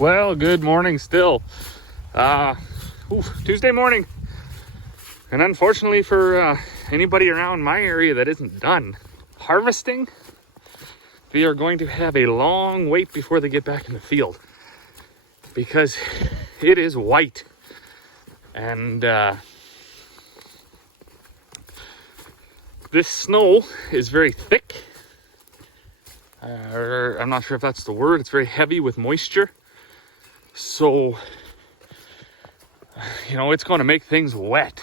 Well, good morning still. Tuesday morning. And unfortunately for anybody around my area that isn't done harvesting, they are going to have a long wait before they get back in the field. Because it is white. And this snow is very thick. I'm not sure if that's the word. It's very heavy with moisture. So, it's going to make things wet.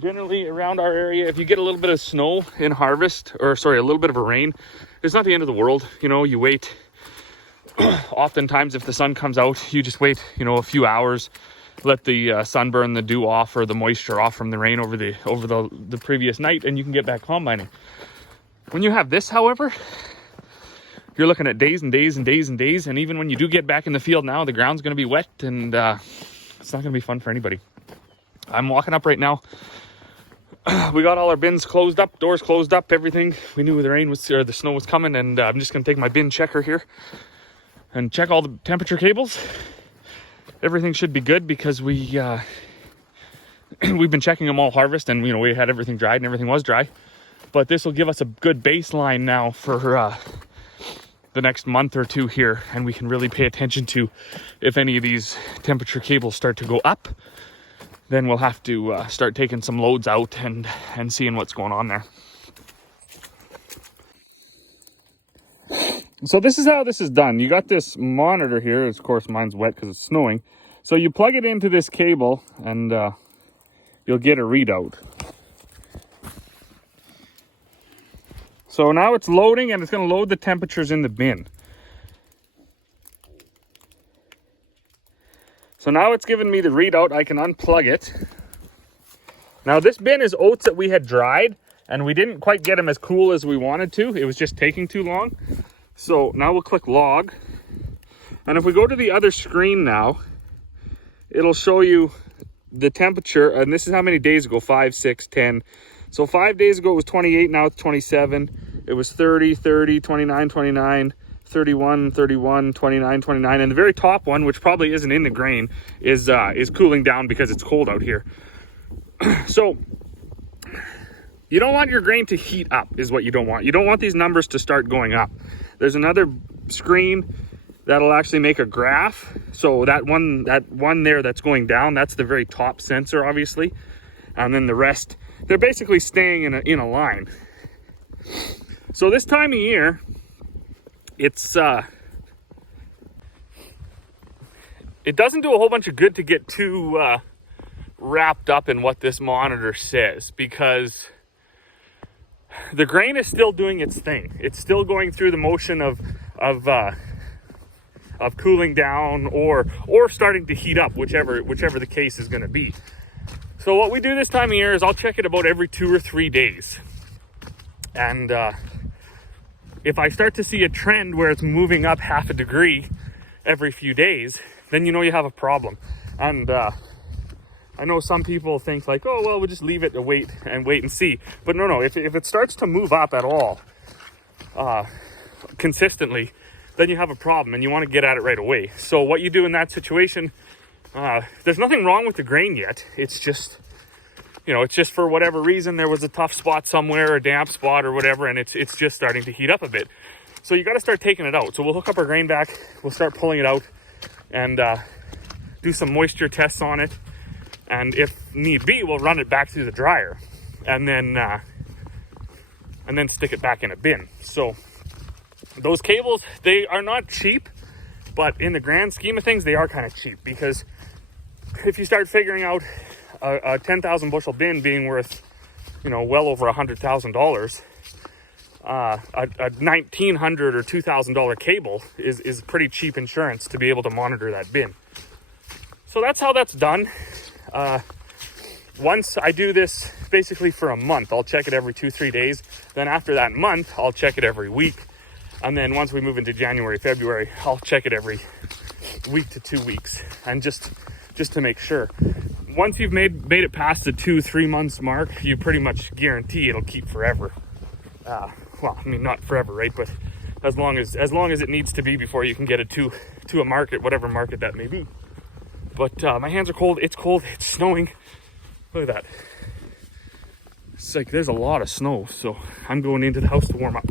Generally around our area, if you get a little bit of snow in harvest, a little bit of a rain, it's not the end of the world. You wait. Oftentimes, if the sun comes out, you just wait, a few hours, let the sun burn the dew off or the moisture off from the rain over the previous night, and you can get back combining. When you have this, however, you're looking at days and days and days and days. And even when you do get back in the field now, the ground's going to be wet, and it's not going to be fun for anybody. I'm walking up right now. We got all our bins closed up, doors closed up, everything. We knew the snow was coming, and I'm just going to take my bin checker here and check all the temperature cables. Everything should be good because we've been checking them all harvest, and we had everything dried and everything was dry. But this will give us a good baseline now for the next month or two here, and we can really pay attention to if any of these temperature cables start to go up. Then we'll have to start taking some loads out and seeing what's going on there. So this is how this is done. You got this monitor here. Of course, mine's wet because it's snowing. So you plug it into this cable, and you'll get a readout. So now it's loading, and it's going to load the temperatures in the bin. So now it's giving me the readout. I can unplug it. Now this bin is oats that we had dried, and we didn't quite get them as cool as we wanted to. It was just taking too long. So now we'll click log. And if we go to the other screen now, it'll show you the temperature. And this is how many days ago, 5, 6, 10. So 5 days ago it was 28, now it's 27. It was 30, 30, 29, 29, 31, 31, 29, 29. And the very top one, which probably isn't in the grain, is cooling down because it's cold out here. So you don't want your grain to heat up is what you don't want. You don't want these numbers to start going up. There's another screen that'll actually make a graph. So that one there that's going down, that's the very top sensor, obviously. And then the rest, they're basically staying in a line. So this time of year, it doesn't do a whole bunch of good to get too wrapped up in what this monitor says, because the grain is still doing its thing. It's still going through the motion of cooling down or starting to heat up, whichever the case is going to be. So what we do this time of year is I'll check it about every 2 or 3 days. And if I start to see a trend where it's moving up 0.5 degree every few days, then you have a problem. And I know some people think like, oh, well, we'll just leave it to wait and see. But no, if it starts to move up at all consistently, then you have a problem and you want to get at it right away. So what you do in that situation, there's nothing wrong with the grain yet. It's just, it's just for whatever reason, there was a tough spot somewhere, a damp spot or whatever, and it's just starting to heat up a bit. So you got to start taking it out. So we'll hook up our grain back, we'll start pulling it out and do some moisture tests on it. And if need be, we'll run it back through the dryer and then stick it back in a bin. So those cables, they are not cheap, but in the grand scheme of things, they are kind of cheap, because if you start figuring out a 10,000 bushel bin being worth, well over $100,000, a $1,900 or $2,000 cable is pretty cheap insurance to be able to monitor that bin. So that's how that's done. Once I do this basically for a month, I'll check it every 2-3 days. Then after that month, I'll check it every week. And then once we move into January, February, I'll check it every week to 2 weeks, and just to make sure. Once you've made it past the 2-3 months mark, you pretty much guarantee it'll keep forever. Well, I mean, not forever, right? But as long as it needs to be before you can get it to a market, whatever market that may be. But my hands are cold. It's cold. It's snowing. Look at that. It's like there's a lot of snow. So I'm going into the house to warm up.